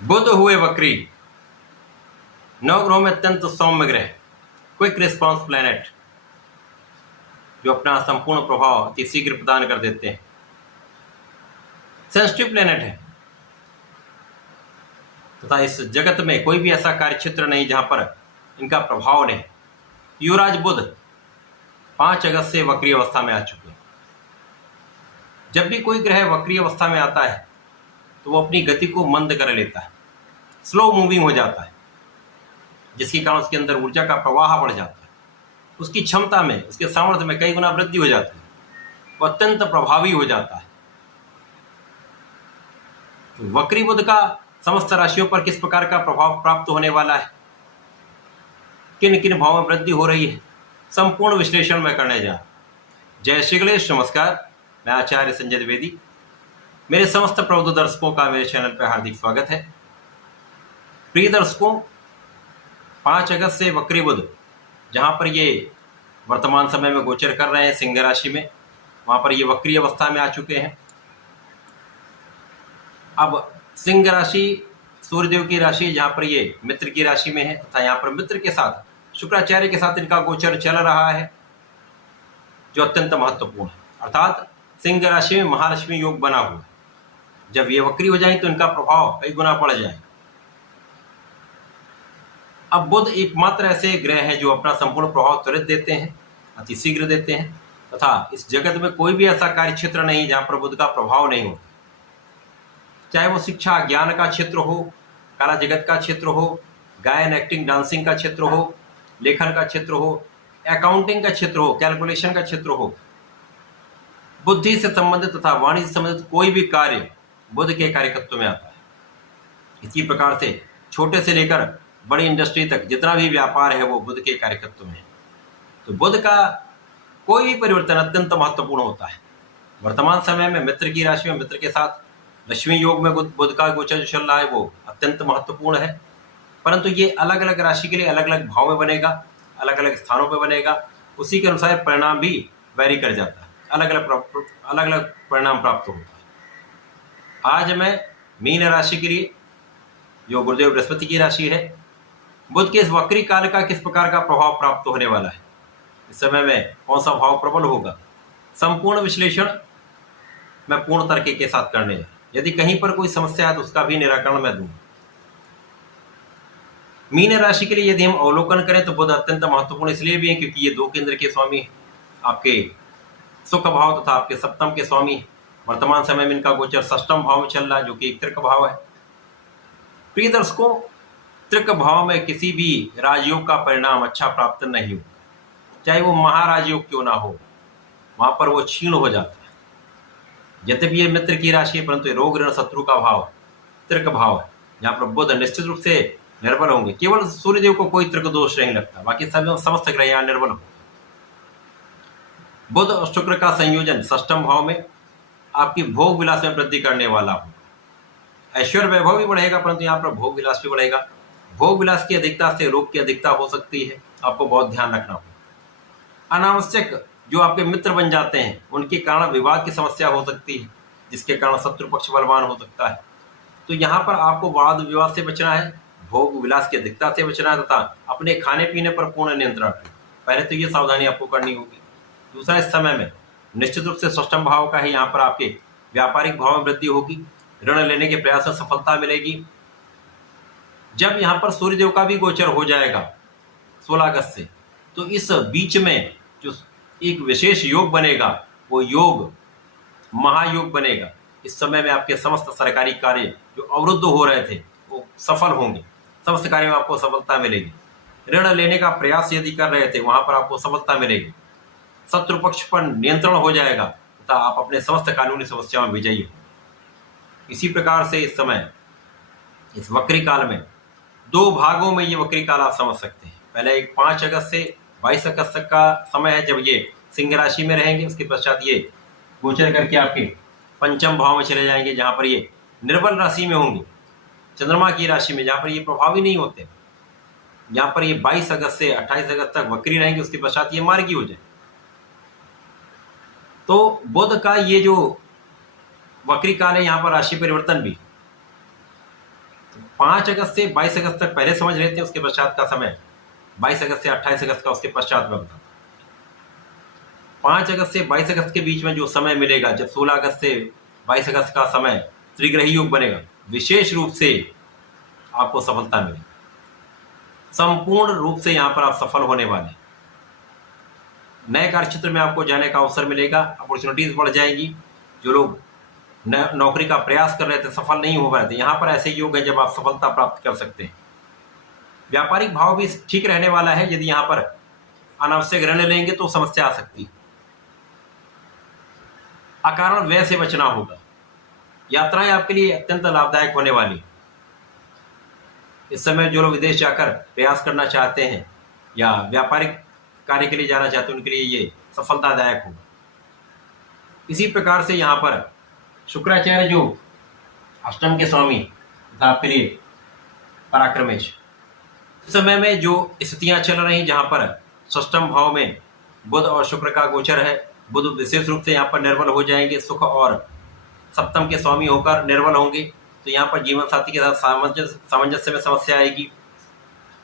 बुध हुए वक्री, नवग्रहों में अत्यंत सौम्य ग्रह, क्विक रिस्पॉन्स प्लैनेट, जो अपना संपूर्ण प्रभाव अति शीघ्र प्रदान कर देते हैं। सेंसिटिव प्लैनेट है तथा इस जगत में कोई भी ऐसा कार्य क्षेत्र नहीं जहां पर इनका प्रभाव नहीं। युवराज बुध 5 अगस्त से वक्री अवस्था में आ चुके हैं। जब भी कोई ग्रह वक्री अवस्था में आता है तो वो अपनी गति को मंद कर लेता है, स्लो मूविंग हो जाता है, जिसके कारण उसके अंदर ऊर्जा का प्रवाह बढ़ जाता है, उसकी क्षमता में, उसके सामर्थ्य में कई गुना वृद्धि हो जाती है, वो अत्यंत प्रभावी हो जाता है। तो वक्री बुध का समस्त राशियों पर किस प्रकार का प्रभाव प्राप्त होने वाला है, किन किन भावों में वृद्धि हो रही है, संपूर्ण विश्लेषण में करने जा रहा हूं। जय श्री गणेश, नमस्कार। मैं आचार्य संजय द्विवेदी। मेरे समस्त प्रबुद्ध दर्शकों का मेरे चैनल पर हार्दिक स्वागत है। प्रिय दर्शकों, 5 अगस्त से वक्री बुध जहां पर ये वर्तमान समय में गोचर कर रहे हैं सिंह राशि में, वहां पर ये वक्री अवस्था में आ चुके हैं। अब सिंह राशि सूर्यदेव की राशि, जहां पर ये मित्र की राशि में है तथा यहाँ पर मित्र के साथ शुक्राचार्य के साथ इनका गोचर चल रहा है, जो अत्यंत महत्वपूर्ण है। अर्थात सिंह राशि में महालक्ष्मी योग बना हुआ है। जब ये वक्री हो जाए तो इनका प्रभाव कई गुना बढ़ जाए। अब बुध एकमात्र ऐसे ग्रह हैं जो अपना संपूर्ण प्रभाव त्वरित देते हैं, अति शीघ्र देते हैं, तथा इस जगत में कोई भी ऐसा कार्य क्षेत्र नहीं जहां पर बुध का प्रभाव नहीं होता। चाहे वो शिक्षा ज्ञान का क्षेत्र हो, कला जगत का क्षेत्र हो, गायन एक्टिंग डांसिंग का क्षेत्र हो, लेखन का क्षेत्र हो, अकाउंटिंग का क्षेत्र हो, कैलकुलेशन का क्षेत्र हो, बुद्धि से संबंधित तथा वाणी से संबंधित कोई भी कार्य बुध के कार्यकत्व में आता है। इसी प्रकार से छोटे से लेकर बड़ी इंडस्ट्री तक जितना भी व्यापार है वो बुध के कार्यकत्व में है। तो बुध का कोई भी परिवर्तन अत्यंत महत्वपूर्ण होता है। वर्तमान समय में मित्र की राशि में मित्र के साथ लक्ष्मी योग में बुध का गोचर जो चल रहा है वो अत्यंत महत्वपूर्ण है, परंतु ये अलग अलग राशि के लिए अलग अलग भाव में बनेगा, अलग अलग स्थानों पर बनेगा, उसी के अनुसार परिणाम भी वैरी कर जाता है, अलग अलग परिणाम प्राप्त होता है। आज मैं मीन राशि के लिए, जो गुरुदेव बृहस्पति की राशि है, बुध के इस वक्री काल का किस प्रकार का प्रभाव प्राप्त होने वाला है, इस समय में कौन सा भाव प्रबल होगा, संपूर्ण विश्लेषण मैं पूर्ण तर्क के साथ करने जा। यदि कहीं पर कोई समस्या है तो उसका भी निराकरण मैं दूंगा। मीन राशि के लिए यदि हम अवलोकन करें तो बुध अत्यंत महत्वपूर्ण इसलिए भी है क्योंकि ये 2 केंद्र के स्वामी है, आपके सुख भाव तथा आपके सप्तम के स्वामी है। वर्तमान समय में इनका गोचर 6ठम भाव में चल रहा है, जो कि एक त्रिक भाव है। प्रिय दर्शकों, त्रिक भाव में किसी भी राजयोग का परिणाम अच्छा प्राप्त नहीं होता, चाहे वो महाराजयोग क्यों ना हो, वहां पर वो क्षीण हो जाता है। यद्यपि ये मित्र की राशि है, परंतु रोग ऋण शत्रु का भाव त्रिक भाव है, जहां पर बुध निश्चित रूप से निर्बल होंगे। केवल सूर्यदेव को कोई त्रिक दोष नहीं लगता, बाकी सब समस्त ग्रह यहाँ निर्बल होंगे। बुध और शुक्र का संयोजन 6ठम भाव में आपकी भोग विलास में वृद्धि करने वाला हो। ऐश्वर्य वैभव भी बढ़ेगा, परंतु यहाँ पर भोग विलास भी बढ़ेगा। भोग विलास की अधिकता से रोग की अधिकता हो सकती है, आपको बहुत ध्यान रखना होगा। अनावश्यक जो आपके मित्र बन जाते हैं उनके कारण विवाद की समस्या हो सकती है, जिसके कारण शत्रु पक्ष बलवान हो सकता है। तो यहाँ पर आपको वाद विवाद से बचना है, भोग विलास की अधिकता से बचना है तथा अपने खाने पीने पर पूर्ण नियंत्रण रखना। पहले तो ये सावधानी आपको करनी होगी। दूसरा, इस समय में निश्चित रूप से 6ठम भाव का है, यहाँ पर आपके व्यापारिक भाव में वृद्धि होगी, ऋण लेने के प्रयास में सफलता मिलेगी। जब यहाँ पर सूर्यदेव का भी गोचर हो जाएगा 16 अगस्त से, तो इस बीच में जो एक विशेष योग बनेगा वो योग महायोग बनेगा। इस समय में आपके समस्त सरकारी कार्य जो अवरुद्ध हो रहे थे वो सफल होंगे, समस्त कार्यों में आपको सफलता मिलेगी। ऋण लेने का प्रयास यदि कर रहे थे वहां पर आपको सफलता मिलेगी। शत्रु पक्ष पर नियंत्रण हो जाएगा तथा आप अपने समस्त कानूनी समस्याओं में विजयी हो। इसी प्रकार से इस समय इस वक्री काल में 2 भागों में ये वक्री काल आप समझ सकते हैं। पहले एक 5 अगस्त से 22 अगस्त तक का समय है जब ये सिंह राशि में रहेंगे। उसके पश्चात ये गोचर करके आपके 5म भाव में चले जाएंगे, जहां पर ये निर्बल राशि में होंगे, चंद्रमा की राशि में, जहां पर ये प्रभावी नहीं होते। यहाँ पर ये 22 अगस्त से 28 अगस्त तक वक्री रहेंगे, उसके पश्चात ये मार्गी हो जाए। तो बुध का ये जो वक्री काल है, यहाँ पर राशि परिवर्तन भी, 5 अगस्त से 22 अगस्त तक पहले समझ लेते हैं, उसके पश्चात का समय 22 अगस्त से 28 अगस्त का उसके पश्चात में बताता। 5 अगस्त से 22 अगस्त के बीच में जो समय मिलेगा, जब 16 अगस्त से 22 अगस्त का समय त्रिग्रही योग बनेगा, विशेष रूप से आपको सफलता मिलेगी। संपूर्ण रूप से यहां पर आप सफल होने वाले। नए कार्यक्षेत्र में आपको जाने का अवसर मिलेगा, अपॉर्चुनिटीज बढ़ जाएंगी। जो लोग नौकरी का प्रयास कर रहे थे, सफल नहीं हो पाए थे, यहां पर ऐसे योग है जब आप सफलता प्राप्त कर सकते हैं। व्यापारिक भाव भी ठीक रहने वाला है। यदि यहां पर अनावश्यक ऋण लेंगे तो समस्या आ सकती है। अकारण व्यय से बचना होगा। यात्राएं आपके लिए अत्यंत लाभदायक होने वाली। इस समय जो लोग विदेश जाकर प्रयास करना चाहते हैं या व्यापारिक कार्य के लिए जाना चाहते हैं, उनके लिए ये सफलतादायक होगा। इसी प्रकार से यहाँ पर शुक्राचार्य जो अष्टम के स्वामी तथा आपके लिए पराक्रमेश, इस समय में जो स्थितियां चल रही जहाँ पर षष्ठम भाव में बुध और शुक्र का गोचर है, बुध विशेष रूप से यहाँ पर निर्बल हो जाएंगे, सुख और सप्तम के स्वामी होकर निर्बल होंगे। तो यहाँ पर जीवन साथी के साथ सामंजस्य में समस्या आएगी,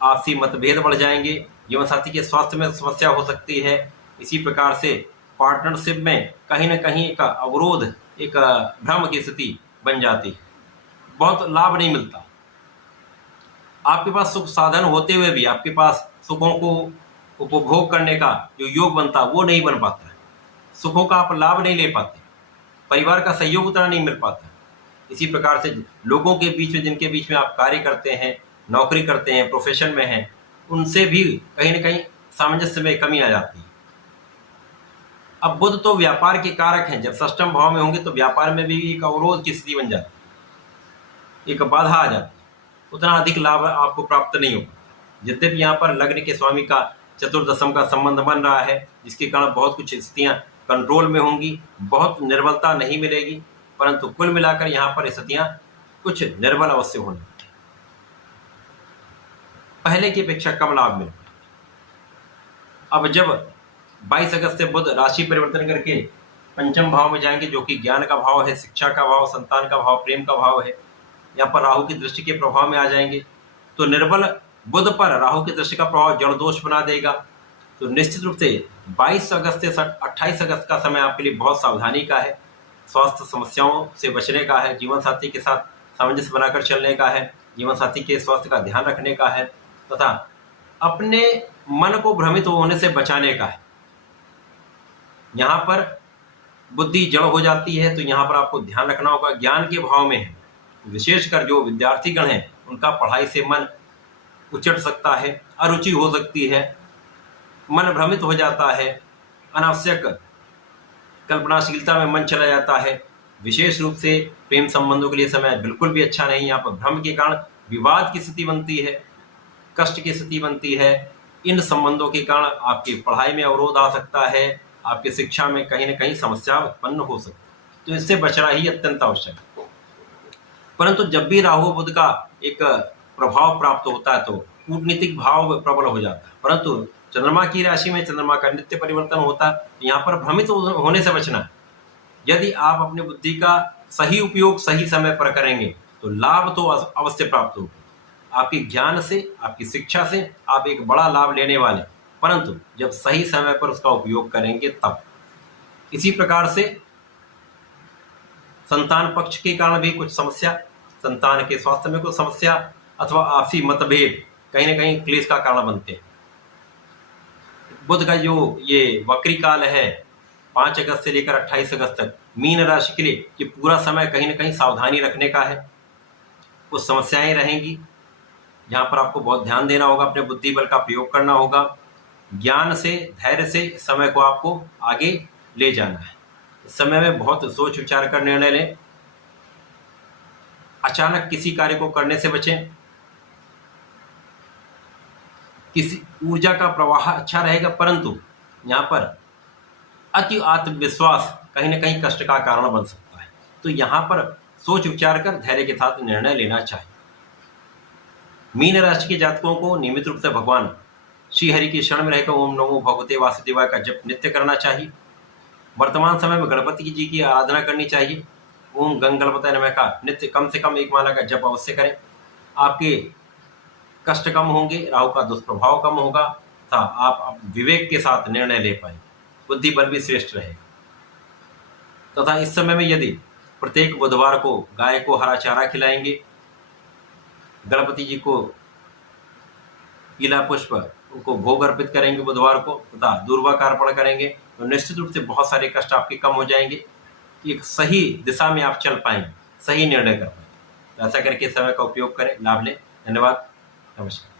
आपसी मतभेद बढ़ जाएंगे, जीवन साथी के स्वास्थ्य में समस्या हो सकती है। इसी प्रकार से पार्टनरशिप में कहीं ना कहीं एक अवरोध, एक भ्रम की स्थिति बन जाती है, बहुत लाभ नहीं मिलता। आपके पास सुख साधन होते हुए भी आपके पास सुखों को उपभोग करने का जो योग बनता वो नहीं बन पाता है। सुखों का आप लाभ नहीं ले पाते, परिवार का सहयोग उतना नहीं मिल पाता। इसी प्रकार से लोगों के बीच में, जिनके बीच में आप कार्य करते हैं, नौकरी करते हैं, प्रोफेशन में हैं, उनसे भी कहीं ना कहीं सामंजस्य में कमी आ जाती है। अब बुध तो व्यापार के कारक हैं, जब षष्ठम भाव में होंगे तो व्यापार में भी एक अवरोध की स्थिति बन जाती है, एक बाधा आ जाती है, उतना अधिक लाभ आपको प्राप्त नहीं होगा। यद्यपि यहाँ पर लग्न के स्वामी का चतुर्दशम का संबंध बन रहा है, जिसके कारण बहुत कुछ स्थितियां कंट्रोल में होंगी, बहुत निर्बलता नहीं मिलेगी, परंतु कुल मिलाकर यहाँ पर स्थितियां कुछ निर्बल अवश्य होने पहले की अपेक्षा कम लाभ मिले। अब जब 22 अगस्त से बुध राशि परिवर्तन करके पंचम भाव में जाएंगे, जो कि ज्ञान का भाव है, शिक्षा का भाव, संतान का भाव, प्रेम का भाव है, यहाँ पर राहु की दृष्टि के प्रभाव में आ जाएंगे। तो निर्बल बुध पर राहु की दृष्टि का प्रभाव जड़ दोष बना देगा। तो निश्चित रूप से 22 अगस्त से 28 अगस्त का समय आपके लिए बहुत सावधानी का है, स्वास्थ्य समस्याओं से बचने का है, जीवन साथी के साथ सामंजस्य बनाकर चलने का है, जीवन साथी के स्वास्थ्य का ध्यान रखने का है, तथा अपने मन को भ्रमित होने से बचाने का है। यहाँ पर बुद्धि जड़ हो जाती है, तो यहाँ पर आपको ध्यान रखना होगा। ज्ञान के भाव में है, विशेषकर जो विद्यार्थीगण हैं उनका पढ़ाई से मन उचट सकता है, अरुचि हो सकती है, मन भ्रमित हो जाता है, अनावश्यक कल्पनाशीलता में मन चला जाता है। विशेष रूप से प्रेम संबंधों के लिए समय बिल्कुल भी अच्छा नहीं। यहाँ पर भ्रम के कारण विवाद की स्थिति बनती है, कष्ट की स्थिति बनती है। इन संबंधों के कारण आपकी पढ़ाई में अवरोध आ सकता है, आपकी शिक्षा में कहीं ना कहीं समस्या उत्पन्न हो सकती है। तो इससे बचना ही अत्यंत आवश्यक है। परंतु जब भी राहु बुध का एक प्रभाव प्राप्त होता है तो कूटनीतिक भाव प्रबल हो जाता है। परंतु चंद्रमा की राशि में चंद्रमा का नित्य परिवर्तन होता है, तो यहाँ पर भ्रमित होने से बचना है। यदि आप अपनी बुद्धि का सही उपयोग सही समय पर करेंगे तो लाभ तो अवश्य प्राप्त होगा। आपके ज्ञान से, आपकी शिक्षा से आप एक बड़ा लाभ लेने वाले, परंतु जब सही समय पर उसका उपयोग करेंगे तब। इसी प्रकार से संतान पक्ष के कारण भी कुछ समस्या, संतान के स्वास्थ्य में कुछ समस्या अथवा आपसी मतभेद कहीं ना कहीं क्लेश का कारण बनते हैं। बुध का जो ये वक्री काल है 5 अगस्त से लेकर 28 अगस्त तक मीन राशि के लिए ये पूरा समय कहीं ना कहीं सावधानी रखने का है। कुछ समस्याएं रहेंगी, यहाँ पर आपको बहुत ध्यान देना होगा, अपने बुद्धि बल का प्रयोग करना होगा, ज्ञान से, धैर्य से समय को आपको आगे ले जाना है। इस समय में बहुत सोच विचार कर निर्णय लें, अचानक किसी कार्य को करने से बचें। किसी ऊर्जा का प्रवाह अच्छा रहेगा, परंतु यहाँ पर अति आत्मविश्वास कहीं ना कहीं कष्ट का कारण बन सकता है। तो यहाँ पर सोच विचार कर धैर्य के साथ निर्णय लेना चाहिए। मीन राशि के जातकों को नियमित रूप से भगवान श्री हरि की शरण में रहकर ओम नमो भगवते वासुदेवाय का जप नित्य करना चाहिए। वर्तमान समय में गणपति जी की आराधना करनी चाहिए। ओम गंग गणपतये नमः का नित्य कम से कम एक माला का जप अवश्य करें। आपके कष्ट कम होंगे, राहु का दुष्प्रभाव कम होगा तथा आप विवेक के साथ निर्णय ले पाएंगे, बुद्धि बल भी श्रेष्ठ रहेगा। तथा इस समय में यदि प्रत्येक बुधवार को गाय को हरा चारा खिलाएंगे, गणपति जी को पीला पुष्प उनको भोग अर्पित करेंगे बुधवार को तथा दूर्वा का अर्पण करेंगे, तो निश्चित रूप से बहुत सारे कष्ट आपके कम हो जाएंगे। एक सही दिशा में आप चल पाएंगे, सही निर्णय कर पाएंगे। तो ऐसा करके समय का उपयोग करें, लाभ लें। धन्यवाद, नमस्कार।